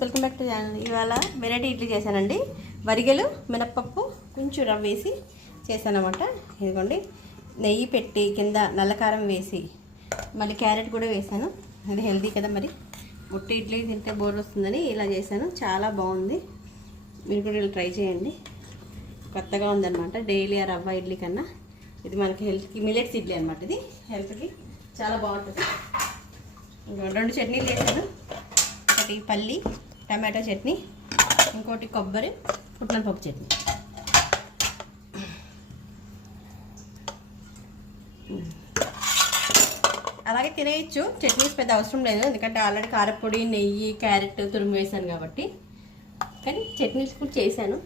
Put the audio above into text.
Welcome back to channel. ఇవాళ variety idli చేశానండి. వరిగలు మినప్పప్పు కొంచెం రవ్వ వేసి చేశానమాట. ఇదిగోండి, నెయ్యి పెట్టి కింద నల్లకారం వేసి మళ్ళీ క్యారెట్ కూడా వేసాను. అది హెల్తీ కదా, మరి ఉట్టి ఇడ్లీ తింటే బోర్ వస్తుందని ఇలా చేశాను. చాలా బాగుంది, మీరు కూడా ఇలా ట్రై చేయండి. కొత్తగా ఉందన్నమాట. డైలీ ఆ రవ్వ ఇడ్లీ కన్నా ఇది మనకి హెల్త్కి మిల్లెట్స్ ఇడ్లీ అనమాట. ఇది హెల్త్కి చాలా బాగుంటుంది. రెండు చట్నీలు చేశాను. ఒకటి పల్లి టమాటో చట్నీ, ఇంకోటి కొబ్బరి పుట్నాల పప్పు చట్నీ. అలాగే తినేయచ్చు, చట్నీస్ పెద్ద అవసరం లేదు, ఎందుకంటే ఆల్రెడీ కారపొడి నెయ్యి క్యారెట్ తురుము వేసాను కాబట్టి. కానీ చట్నీస్ కూడా చేశాను.